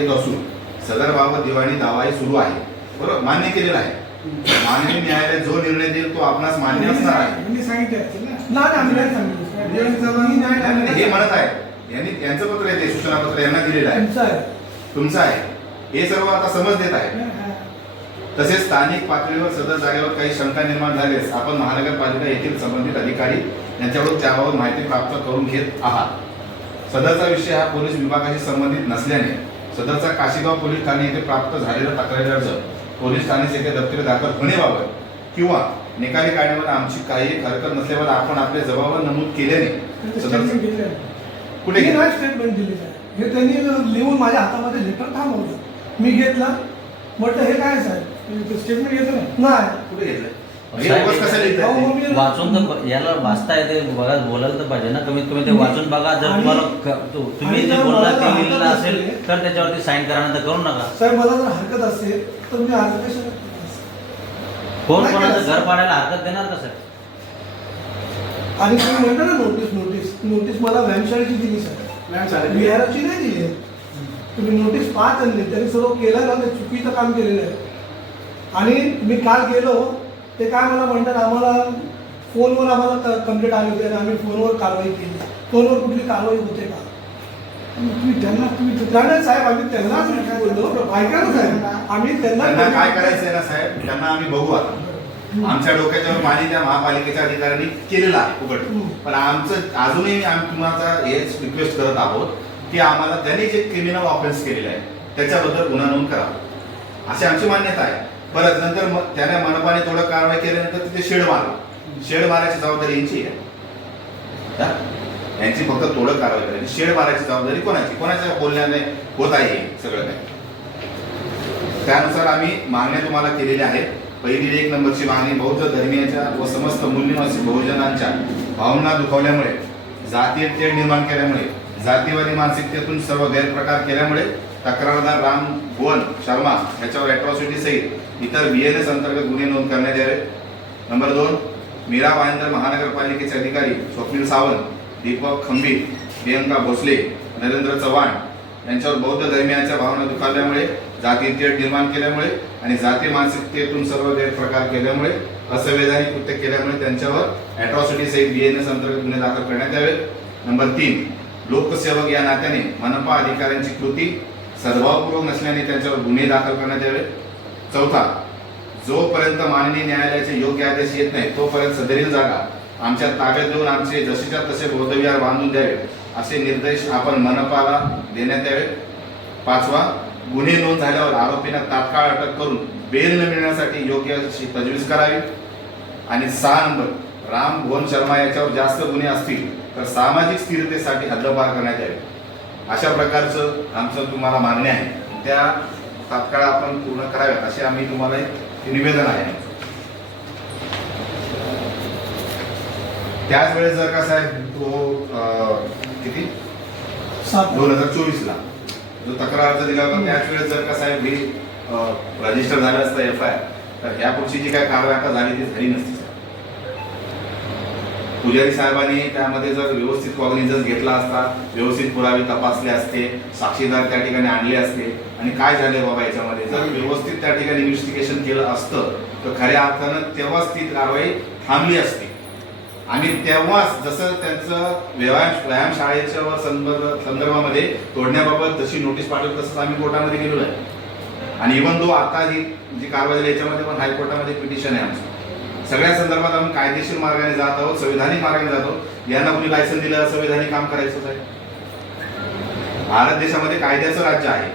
येत असून सदर बाबत दिवाणी दावाही सुरू आहे. बरोबर, मान्य केलेला आहे. माननीय न्यायालय जो निर्णय देईल तो आपणास मान्य असणार आहे. हे म्हणत आहे, यांनी त्यांचं पत्र येते, सूचना पत्र यांना दिलेलं आहे, तुमचं आहे. हे सर्व आता समज देत आहे. तसेच स्थानिक पातळीवर सदर जागेवर काही शंका निर्माण झाल्यास आपण महानगरपालिका येथील संबंधित अधिकारी यांच्याकडून त्याबाबत माहिती प्राप्त करून घेत आहात. सदरचा विषय हा पोलीस विभागाशी संबंधित नसल्याने सदरचा काशीगाव पोलीस ठाणे येथे प्राप्त झालेला तक्रारी अर्ज पोलीस ठाणे येथे दप्तरी दाखल होण्याबाबत किंवा निकाली काढण्यामध्ये आमची काही हरकत नसल्यावर आपण आपले जबाब नमूद केल्याने कुठे स्टेटमेंट दिलेलं आहे. हे त्यांनी लिहून माझ्या हातामध्ये लेटर थांबवलं. मी घेतला, म्हटलं हे काय साहेब स्टेटमेंट घेतलं नाही. कुठे घेतलं? वाचून तर याला वाचता येते, बघा बोलायला तर पाहिजे ना. कमीत कमी ते वाचून बघा. जर तुम्हाला तुम्ही जे बोलला ते लिहिलेलं असेल तर त्याच्यावरती साईन करा, तर करू नका. साहेब मला जर हरकत असेल तर मी अर्ज कशाला कोण कोणाचं घर पाडायला हरकत देणार का सर? आणि तुम्ही म्हणता ना नोटीस मला व्यायामशाळेची दिली सर, बिहाराची नाही दिली. तुम्ही नोटीस पाहत आणली, त्यांनी सर्व केलं ना, ते चुकीचं काम केलेलं आहे. आणि मी काल गेलो, ते काय मला म्हणतात, आम्हाला फोनवर आम्हाला कंप्लेंट आली होती आणि आम्ही फोनवर कारवाई केली. फोनवर कुठली कारवाई होते का? तुम्ही त्यांना साहेब, आम्ही त्यांनाच बोललो, ऐका ना साहेब, आम्ही त्यांना काय करायचंय ना साहेब, त्यांना आम्ही बघू. आता आमच्या डोक्याच्यावर पाणी त्या महापालिकेच्या अधिकाऱ्यांनी केलेलं आहे उघड. पण आमचं अजूनही आम्ही तुम्हाला हेच रिक्वेस्ट करत आहोत की आम्हाला त्यांनी जे क्रिमिनल ऑफेन्स केलेले आहे त्याच्याबद्दल गुन्हा नोंद करावा, अशी आमची मान्यता आहे. परत नंतर त्याने मनपाने थोडं कारवाई केल्यानंतर तिथे शेड मारायची जबाबदारी यांची आहे. यांची फक्त थोडं कारवाई करायची, शेड मारायची जबाबदारी कोणाच्या बोलण्याने होत आहे सगळं काही. त्यानुसार आम्ही मागण्या तुम्हाला केलेल्या आहेत. पहिली 1 नंबरची मागणी, बौद्ध धर्मीयांच्या व समस्त मूल्यवासी बहुजनांच्या भावना दुखावल्यामुळे, जातीय तेढ निर्माण केल्यामुळे, जातीवादी मानसिकतेतून सर्व गैरप्रकार केल्यामुळे तक्रारदार राम भुवन शर्मा याच्यावर अॅट्रॉसिटी सहित इतर BNS अंतर्गत गुन्हे नोंद करण्यात यावे. नंबर 2, मीरा भाईंदर महानगरपालिकेचे अधिकारी स्वप्नील सावंत, दीपक खंबीर, प्रियंका भोसले, नरेंद्र चव्हाण यांच्यावर बौद्ध धर्मियांच्या भावना दुखावल्यामुळे, जातीय तेढ निर्माण केल्यामुळे आणि जाती मानसिकतेतून सर्व गैरप्रकार केल्यामुळे, असंवैधानिक कृत्य केल्यामुळे त्यांच्यावर अॅट्रॉसिटी सहित BNS अंतर्गत गुन्हे दाखल करण्यात यावे. नंबर 3, लोकसेवक या नात्याने मनपा अधिकाऱ्यांची कृती सद्भावपूर्वक नसल्याने त्यांच्यावर गुन्हे दाखल करण्यात यावे. 4, जोपर्यंत माननीय न्यायालयाचे योग्य आदेश येत नाही तोपर्यंत सदरील जागा आमच्या ताब्यात देऊन आमचे जसेच्या तसे बौद्धविहार बांधून द्यावे असे निर्देश आपण मनपाला देण्यात यावे. 5वा, गुन्हे नोंद झाल्यावर आरोपींना तात्काळ अटक करून बेल न मिळण्यासाठी योग्य अशी तजवीज करावी. आणि 6 नंबर, राम भुवन शर्मा याच्यावर जास्त गुन्हे असतील तर सामाजिक स्थिरतेसाठी हद्दपार करण्यात यावे. अशा प्रकारचं आमचं तुम्हाला मागणी आहे, त्या तात्काळ आपण पूर्ण कराव्यात असे आम्ही तुम्हाला एक निवेदन आहे. त्याच वेळेस जर का साहेब तो किती 2024ला जो तक्रार अर्ज दिला होता त्याच वेळेस जर का साहेब ही रजिस्टर झालं असतं FIR तर ह्या पुढची जी काय कारवाई आता झाली ती झाली नसती. पुजारी साहेबांनी त्यामध्ये जर व्यवस्थित कॉग्निझन्स घेतला असता, व्यवस्थित पुरावे तपासले असते, साक्षीदार त्या ठिकाणी आणले असते आणि काय झाले बाबा याच्यामध्ये जर व्यवस्थित त्या ठिकाणी इन्व्हेस्टिगेशन केलं असतं तर खऱ्या अर्थानं तेव्हाच ती कारवाई थांबली असती. आणि तेव्हाच जसं त्यांचं व्यायामशाळेच्या संदर्भामध्ये तोडण्याबाबत जशी नोटीस पाठवली तसंच आम्ही कोर्टामध्ये गेलेलो आहे. आणि इव्हन दो आता ही जी कारवाई झाली याच्यामध्ये पण हायकोर्टामध्ये पिटिशन आहे आमचं. सगळ्या संदर्भात आम्ही कायदेशीर मार्गाने जात आहोत, संविधानिक मार्गाने जातो. यांना कोणी लायसन दिलं असंविधानिक काम करायचं आहे. भारत देशामध्ये कायद्याचं राज्य आहे.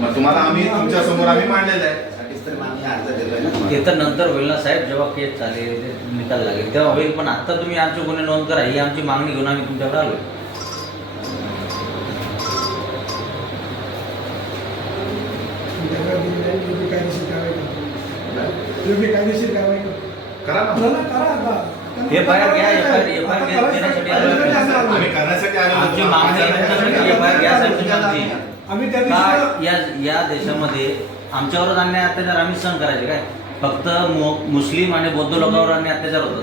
मग तुम्हाला आम्ही तुमच्या समोर आम्ही मांडलेलं आहे. ते तर नंतर होईल ना साहेब, जेव्हा केस चालेल निकाल लागेल तेव्हा होईल. पण आता तुम्ही आमचे गुन्हे नोंद करा ही आमची मागणी घेऊन आम्ही तुमच्याकडे आलो. करा ना. FIR घ्या, FIR घेण्यासाठी आलो. आम्ही करण्यासाठी आलो. आमची मागणी आहे तुमच्यासाठी FIR घ्या साहेब तुम्ही आमची. आम्ही त्या का दिवशी या देशामध्ये आमच्यावरच अन्याय अत्याचार आम्ही सहन करायचे काय? फक्त मुस्लिम आणि बौद्ध लोकांवर अन्याय अत्याचार होतो.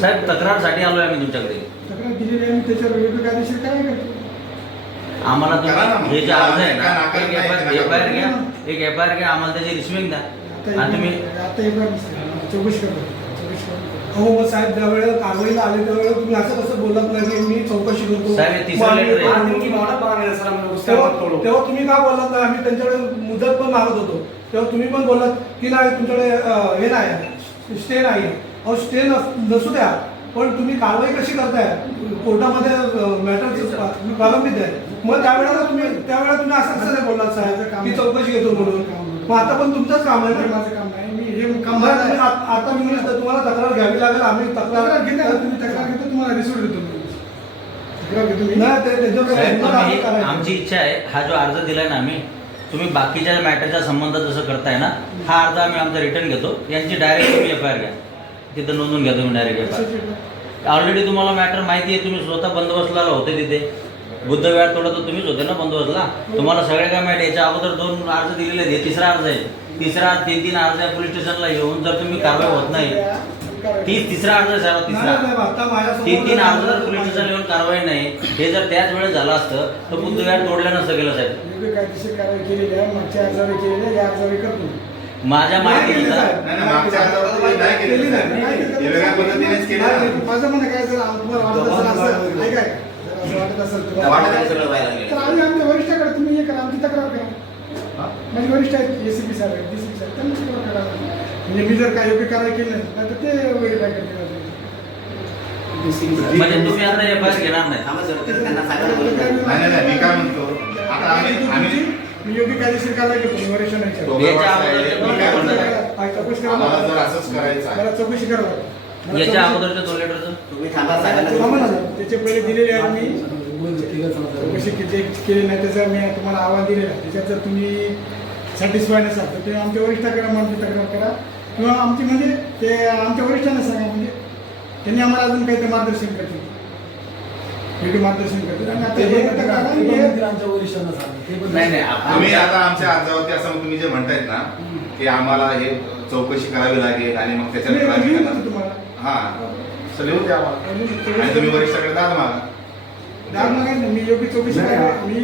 साहेब तक्रारसाठी आलोय आम्ही तुमच्याकडे. आम्हाला तुम्ही हे जे अर्ज आहे ना एक FIR घ्या, एक FIR घ्या, आम्हाला त्याची रिसिव्हिंग द्या. आणि तुम्ही हो मग साहेब ज्या वेळेला कारवाईला आले त्यावेळेला तुम्ही असं कसं बोलत नाही की मी चौकशी करतो. साहेब, हे तिसरं लेटर आहे. तेव्हा तुम्ही का बोललात नाही? आम्ही त्यांच्याकडे मुदत पण मागत होतो तेव्हा तुम्ही पण बोललात की नाही तुमच्याकडे हे नाही, स्टे नाही. अहो स्टे नसू द्या पण तुम्ही कारवाई कशी करताय? कोर्टामध्ये मॅटर प्रलंबित आहे. मग त्यावेळेला तुम्ही असं कसं नाही बोललात साहेब की चौकशी घेतो म्हणून? मग आता पण तुमचंच काम आहे ना. माझं काम नाही, मी हे आता मी म्हणलं तुम्हाला तक्रार घ्यावी लागेल. आम्ही तक्रार तुम्ही तक्रार घेतो, तुम्हाला रिसोर्ट देतो मी. तक्रार घेतो मी. नाही ते साहेब, तुम्ही- त्याच्यावर आमची इच्छा आहे हा जो अर्ज दिलाय ना आम्ही, तुम्ही बाकीच्या मॅटरच्या संबंधात जसं करताय ना हा अर्ज आम्ही आमचा रिटर्न घेतो. यांची डायरेक्ट तुम्ही FIR घ्या, तिथं नोंदून घ्या तुम्ही डायरेक्ट FIR. ऑलरेडी तुम्हाला मॅटर माहिती आहे, तुम्ही स्वतः बंदोबस्तला होते तिथे. बुद्धविहार तोडा तर तुम्हीच होते ना बंदोबस्तला. तुम्हाला सगळे काय माहिती. याच्या अगोदर 2 अर्ज दिलेले आहेत, हे तिसरा अर्ज आहे. 3 अर्ज आहे पोलीस स्टेशनला येऊन जर तुम्ही कारवाई होत नाही. तिसरा अर्ज आहे साहेब, तिसरा. आता माझ्यासमोर 3 अर्ज जर पोलीस स्टेशनला येऊन कारवाई नाही, हे जर त्याच वेळेस झालं असतं तर बुद्धविहार तोडलं नसतं गेलं साहेब. योग्य कायदेशीर कारवाई केलेली आहे. मागच्या अर्जावर केलेली आहे, या अर्जावर करतो. माझ्या माहितीनुसार नाही, नाही, मागच्या अर्जावर तुम्ही नाही केली. हे वेगळ्या पद्धतीनेच केलं आहे. माझं म्हणणं काय, जर तुम्हाला वाटत असेल असं ऐकाय, जर असं वाटत असेल तर आम्ही आमच्या वरिष्ठाकडे तुम्ही हे करा, आमची तक्रार करा. माझे वरिष्ठ आहेत ACP साहेब आहेत, DCP साहेब, त्यांनी तक्रार करा. म्हणजे मी जर काय योग्य कारवाई केली नाही तर ते व्हेरीफाय करतील. म्हणजे तुम्ही आता FIR घेणार नाही. नाही, नाही, मी काय म्हणतो आता आम्ही मी योग्य कायदेशीर कारवाई करतो. मी वरिष्ठ नाही तो याच्या बरोबर आहे. मी काय म्हणतो, चौकशी आम्हाला जर करा, असंच करायचं आहे मला चौकशी करा. याच्या अगोदरच्या 2 लेटरचं थांबा ना, त्याचे पहिले दिलेले आहे मी चौकशी केली नाही त्याचा मी तुम्हाला आव्हान दिलेला आहे. त्याच्यात जर तुम्ही सॅटिस्फाय नसाल तर ते आमच्या वरिष्ठाकडे आमची तक्रार करा किंवा आमची म्हणजे ते आमच्या वरिष्ठांना सांगा. म्हणजे त्यांनी आम्हाला अजून काही ते मार्गदर्शन करतील, योग्य मार्गदर्शन करतील. आणि आता हे तक्रार आहे, नाही नाही तुम्ही आता आमच्या अर्जावरती असं तुम्ही जे म्हणतायत ना की आम्हाला हे चौकशी करावी लागेल आणि मग त्याच्यात मी कारवाई लिहून करणार. देतो तुम्हाला. हा तर लिहून द्या आम्हाला. आणि तुम्ही वरिष्ठाकडे दाद मागा. दाद मागायचं नाही, मी योग्य चौकशी करा. मी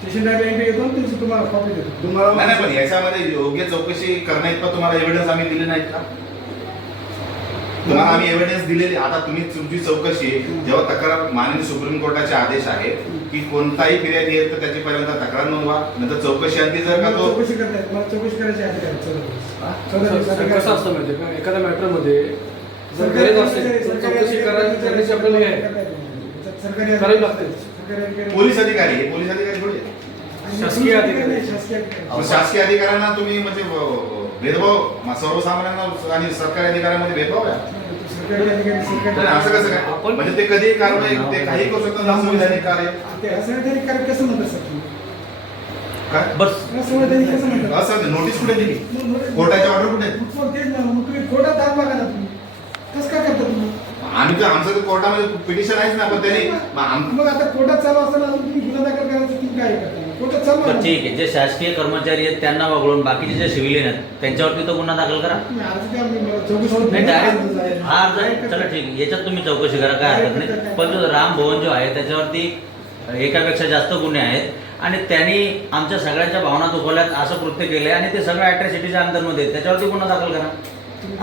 स्टेशनला एंट्री घेतो आणि त्याची तुम्हाला कॉपी देतो. नाही, नाही, पण याच्यामध्ये योग्य चौकशी करण्याइतपत तुम्हाला एव्हिडन्स आम्ही दिले नाहीत का? तुम्हाला आम्ही एव्हिडन्स दिलेले. आता तुम्ही तुमची चौकशी जेव्हा तक्रार माननीय सुप्रीम कोर्टाचे आदेश आहे की कोणताही फिर्यादी येईल तर त्याची पहिल्यांदा तक्रार नोंदवा, नंतर चौकशी अंती जर का तो चौकशी करतायत, मला चौकशी करायची अधिकार आहे. सर, कसं असतं माहिती आहे का, एखाद्या मॅटरमध्ये जर गरज असेल तर चौकशी करण्याची आपल्याला हे आहे. सरकारी करावी लागते. सरकारी अधिकारी- पोलीस अधिकारी हे पोलीस अधिकारी थोडी आहे. शासकीय अधिकारी नाही, शासकीय अधिकारी. मग शासकीय अधिकाऱ्यांना तुम्ही म्हणजे भेदभाव सर्वसामान्यांना आणि सरकारी अधिकाऱ्यांमध्ये भेदभाव आहे. सरकारी अधिकारी नाही, असं कसं काय आपण- म्हणजे ते कधी कारवाई ते काही करू शकतात असंविधानिक कार्य ते असंविधानिक कार्य कसं म्हणतात सर तुम्ही? काय बस असंविधानिक कसं म्हणतात? असं नोटीस कुठे दिली कोर्टाच्या ऑर्डर कुठे आहेत? मग तेच ना, मग तुम्ही कोर्टात हात मागा ना तुम्ही. कसं काय करता तुम्ही? आम्ही तर आमचं तर कोर्टामध्ये पिटिशन आहेच ना, पण त्यांनी मग मग आता कोर्टात चालू असताना अजून तुम्ही गुन्हा दाखल करायचं तुम्ही काय करता? कोर्टात चालू आहे पण ना. ठीक आहे, जे शासकीय कर्मचारी आहेत त्यांना वगळून बाकीचे जे सिव्हिलियन आहेत त्यांच्यावरती तो गुन्हा दाखल करा. तुम्ही अर्ज द्या, मी मला चौकशी नाही डायरेक्ट हा अर्ज आहे, चला ठीक आहे, याच्यात तुम्ही चौकशी करा, काय हरकत नाही. पण जो राम भवन जो आहे त्याच्यावरती एकापेक्षा जास्त गुन्हे आहेत आणि त्यांनी आमच्या सगळ्यांच्या भावना दुखवल्यात, असं कृत्य केलंय आणि ते सगळं अॅट्रॉसिटीच्या अंतर्मध्ये आहेत. त्याच्यावरती गुन्हा दाखल करा.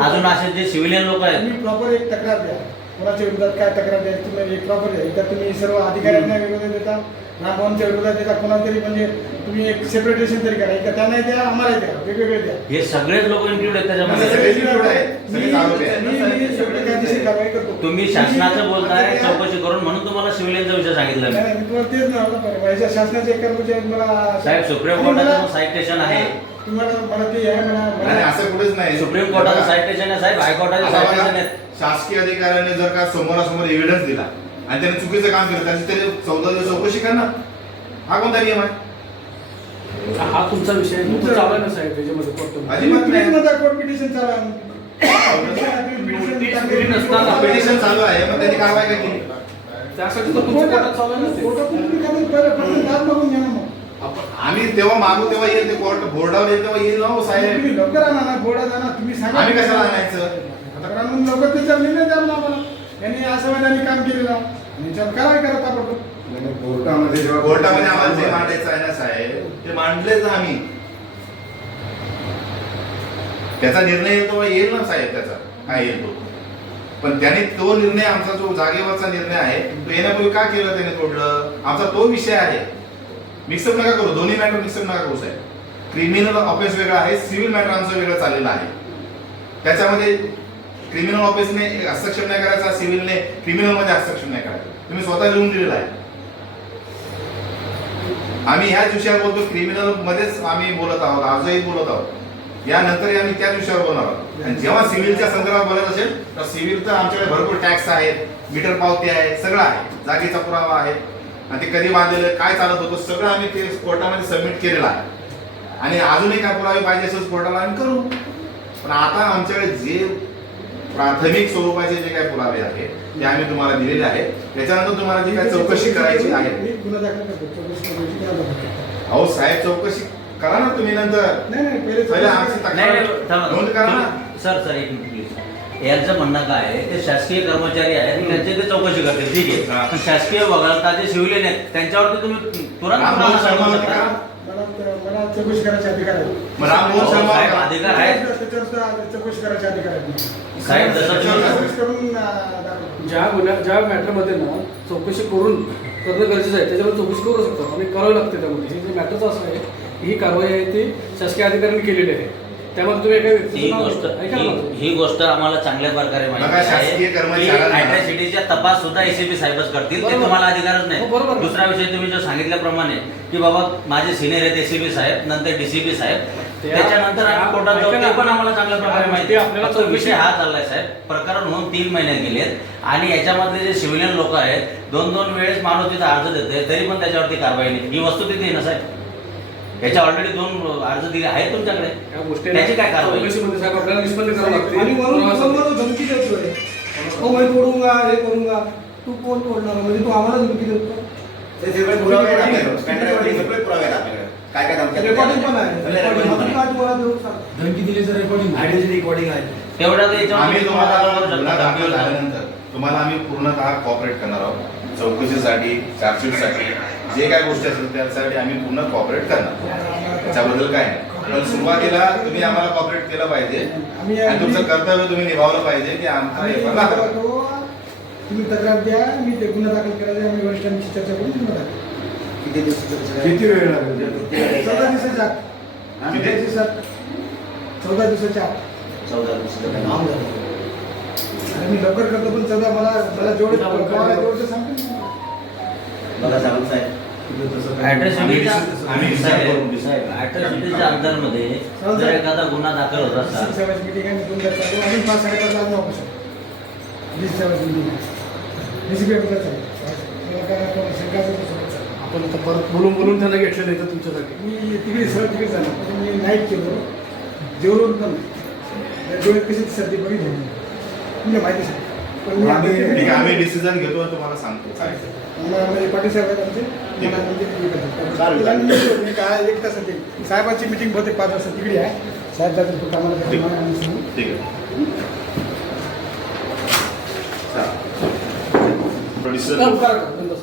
अजून असे जे सिव्हिलियन लोक आहेत तुम्ही प्रॉपर एक तक्रार द्या. कोणाच्या विरोधात काय तक्रार द्या तुम्ही एक प्रॉपर द्या. एकदा तुम्ही सर्व अधिकाऱ्यांना विरोधात देता, रामभवनच्या विरोधात देता, कोणातरी म्हणजे तुम्ही एक सेपरेटेशन तरी करा. एकदा त्यांना द्या, आम्हाला द्या, वेगवेगळे द्या. हे सगळेच लोक इन्क्लूड आहेत त्याच्यामध्ये. सगळे include आहेत. सगळे आरोपी आहेत. मी शेवटी कायदेशीर कारवाई करतो. तुम्ही शासनाचं बोलताय चौकशी करून, म्हणून तुम्हाला सिव्हिलियनचा विषय सांगितला नाही, मी. नाही, मी तुम्हाला तेच नाही होतं बरं. माझ्या शासनाचे एक कर्मचारी आहेत मला साहेब, सुप्रीम आणि कोर्टाचं मला- साइटेशन आहे. तुम्हाला मला ते आहे नाही मला असं कुठेच नाही. सुप्रीम कोर्टाचं साइटेशन आहे साहेब, हायकोर्टाचं आता बघा, साइटेशन आहे. शासकीय अधिकाऱ्याने जर का समोरासमोर एव्हिडन्स दिला आणि त्याने चुकीचं काम केलं त्याची त्याने 14 दिवस चौकशी करणार. हा कोणता नियम आहे? हा तुमचा विषय आहे. तुमचं चालू आहे ना साहेब त्याच्यामध्ये कोर्टामध्ये. अजिबात तुम्ही नाही. म्हणता कोर्ट पिटिशन चालू आहे. नसताना पिटिशन चालू आहे, मग त्यांनी कारवाई काय केली? त्यासाठी तर तुमच्या कोर्टात चालू आहे ना ते. कोर्टातून तुम्ही काय म्हणता, पहिलं दाद मागून घ्या ना मग. आम्ही तेव्हा मागू तेव्हा येईल ते कोर्ट बोर्डावर येईल तेव्हा येईल ना हो साहेब. तुम्ही लवकर आणा ना, बोर्डात आणा. तुम्ही सांगा आम्ही कशाला आणायचं? तक्रार म्हणून लवकर त्याच्यावर निर्णय द्या ना आम्हाला. यांनी असंविधानिक काम केलेलं आहे. आणि याच्यावर कारवाई करा ताबडतोब. कोर्टामध्ये आम्हाला जे मांडायचं आहे ना साहेब ते मांडलेच आम्ही. त्याचा निर्णय येईल तेव्हा येईल ना साहेब, त्याचा काय येईल तो. पण त्याने तो निर्णय, आमचा जो जागेवरचा निर्णय आहे तो येण्यापूर्वी का केलं त्याने तोडलं, आमचा तो विषय आहे. मिक्सअप नका करू, दोन्ही मॅटर मिक्सअप नका करू साहेब. क्रिमिनल ऑफेन्स वेगळा आहे, सिव्हिल मॅटर आमचं वेगळं चाललेलं आहे. त्याच्यामध्ये क्रिमिनल ऑफेन्सने हस्तक्षेप नाही करायचा, सिव्हिलने क्रिमिनलमध्ये हस्तक्षेप नाही करायचा. तुम्ही स्वतः लिहून दिलेला आहे. आम्ही ह्याच विषयावर बोलतो, क्रिमिनल मध्येच आम्ही बोलत आहोत, आजही बोलत आहोत. यानंतरही आम्ही त्याच विषयावर बोलणार आहोत. आणि जेव्हा सिव्हिलच्या संदर्भात बोलत असेल तर सिव्हिल तर आमच्याकडे भरपूर टॅक्स आहेत, मीटर पावती आहे, सगळं आहे, जागेचा पुरावा आहे आणि ते कधी बांधलेलं काय चालत होतं सगळं आम्ही ते कोर्टामध्ये सबमिट केलेलं आहे. आणि अजूनही काय पुरावे पाहिजे असेल कोर्टाला आम्ही करू. पण आता आमच्याकडे जे प्राथमिक स्वरूपाचे जे काही पुरावे आहेत ते आम्ही तुम्हाला दिलेले आहेत. त्याच्यानंतर तुम्हाला जी काही चौकशी करायची आहे. मी गुन्हा दाखल करतो. चौकशी करायची काय दाखल. अहो साहेब चौकशी करा ना तुम्ही नंतर. नाही नाही पहिले पहिले आमची नाही तक्रार नाही, थांबा. नोंद करा ना. सर सर एक मिनिट प्लीज. यांचं म्हणणं काय आहे, ते शासकीय कर्मचारी आहेत त्यांची ते चौकशी करतील, ठीक हा. आहे. पण शासकीय वगळता जे सिव्हिलियन आहेत त्यांच्यावरती तुम्ही तुरंत रामभवन गुन्हा दाखल शर्मा करू मध्ये शकता. करा. मला चौकशी करायचे अधिकार आहे. मग रामभवन हो, शर्मा साहेब, करा. अधिकार आहे. त्याच्यावर चौकशी करायचे अधिकार आहे. साहेब जसं तुम्ही चौकशी करून दाखल. ज्या मॅटरमध्ये ना चौकशी करून करणं गरजेचं आहे त्याच्यावर चौकशी करू शकतो आणि करावी लागते. त्यामध्ये हे जे मॅटरचं असं आहे ही कारवाई आहे ती शासकीय अधिकाऱ्यांनी केलेली आहे. त्यामध्ये तुम्ही एका ही व्यक्तीचं नाव गोष्ट ऐका ना माझं. ही गोष्ट आम्हाला चांगल्या प्रकारे बघा, माहिती शासकीय कर्मचाऱ्यांना- आहे. अॅट्रॉसिटीचा तपास सुद्धा एसीपी साहेबच करतील, ते बरोबर. तुम्हाला अधिकारच नाही. हो, बरोबर. दुसरा विषय तुम्ही जो सांगितल्याप्रमाणे की बाबा माझे सिनियर आहेत एसीपी साहेब, नंतर डीसीपी साहेब, त्याच्यानंतर आम्ही कोर्टात जाऊ, ते पण आम्हाला चांगल्या प्रकारे माहिती आहे. आपल्याला फक्त विषय हा चाललाय साहेब, प्रकरण होऊन 3 महिने गेलेत आणि याच्यामधले जे सिव्हिलियन लोक आहेत 2-2 वेळेस माणूस तिथे अर्ज देते तरी पण त्याच्यावरती कारवाई नाही. ही वस्तू तिथे आहे ना साहेब, याच्या ऑलरेडी 2 अर्ज दिले आहेत तुमच्याकडे. या गोष्टी त्याची काय कारवाई? चौकशीमध्ये साहेब आपल्याला निष्पन्न करावं लागते. आणि वरून पुराव्यासाठी. समोर धमकी देतोय, हो मी तोडूंगा, हे करूंगा. तू कोण तोडणार, म्हणजे तू आम्हाला धमकी देतो. ते सगळे पुरावे आहेत आपल्याकडे. स्कॅनर रेकॉर्डिंग सगळे पुरावे आहेत आपल्याकडे. काय काय धमक्या रेकॉर्डिंग पण आहे. सगळे रेकॉर्डिंग रेकॉर्डिंग पण आपण आहे. काय तुम्हाला देऊ सांग. धमकी दिलीचं रेकॉर्डिंग ऑडिओची रेकॉर्डिंग आहे. तेवढा तर याच्यावर आम्ही तुम्हाला करू शकता. गुन्हा दाखल झाल्यानंतर तुम्हाला आम्ही पूर्णतः कॉपरेट करणार आहोत. चौकशीसाठी, चार्जशीटसाठी जे काय गोष्टी असतील त्यासाठी आम्ही पूर्ण कॉपरेट करणार. त्याच्याबद्दल काय नाही. पण सुरुवातीला तुम्ही आम्हाला कॉपरेट केलं पाहिजे आम्ही आणि तुमचं कर्तव्य तुम्ही निभावलं पाहिजे की आमचा आम्ही हे बघा. करतो, तुम्ही तक्रार द्या, मी ते गुन्हा दाखल करायचा, आम्ही वरिष्ठांची चर्चा करून गुन्हा दाखल किती दिवसाचं किती वेळ लागेल 14 दिवसाच्या आत. किती? 14 दिवसाच्या आत. 14 दिवसाचं काम झालं. आणि मी लवकर करतो, पण 14 मला जेवढे कॉल आहे तेवढं सांगतो मी. बघा सावंत साहेब ॲट्रॉसिटीच्या आम्ही decide करू. ॲट्रॉसिटीच्या अंतर्मध्ये जर एखादा गुन्हा दाखल होत डिस्ट्रिक्ट असा सेवाची मीटिंग आहे, 2 तास चालू, अजून 5-5:30 ला अजून ऑफिस आहे. डिस्ट्रिक्ट सेवाची मीटिंग आहे. DCP ऑफिसला चालू. मला काय कोण शंका असेल तर सोबत चालू. आपण आता परत बोलून त्यांना घेतलेलं आहे तुमच्यासाठी. मी तिकडे सरळ तिकडे झालं, पण मी नाईट केलो, जेवलो पण नाही. डोळ्यात कशी सर्दी बघितली तुमच्या माहिती सांग. पण मी आम्ही- आता- ठीक आहे, आम्ही डिसिजन घेतो आणि तुम्हाला सांगतो काय ते. आम्हाला म्हणजे पाटील साहेब आहेत आमचे, ठीक आहे. मला म्हणजे हे करतात. चालेल. आणि मी काय 1 तासात येईल. साहेबांची मीटिंग बहुतेक 5 वाजता तिकडे आहे. साहेब जातील फक्त आम्हाला ठीक. काय आम्ही सांगू. ठीक आहे चालेल. काम करा.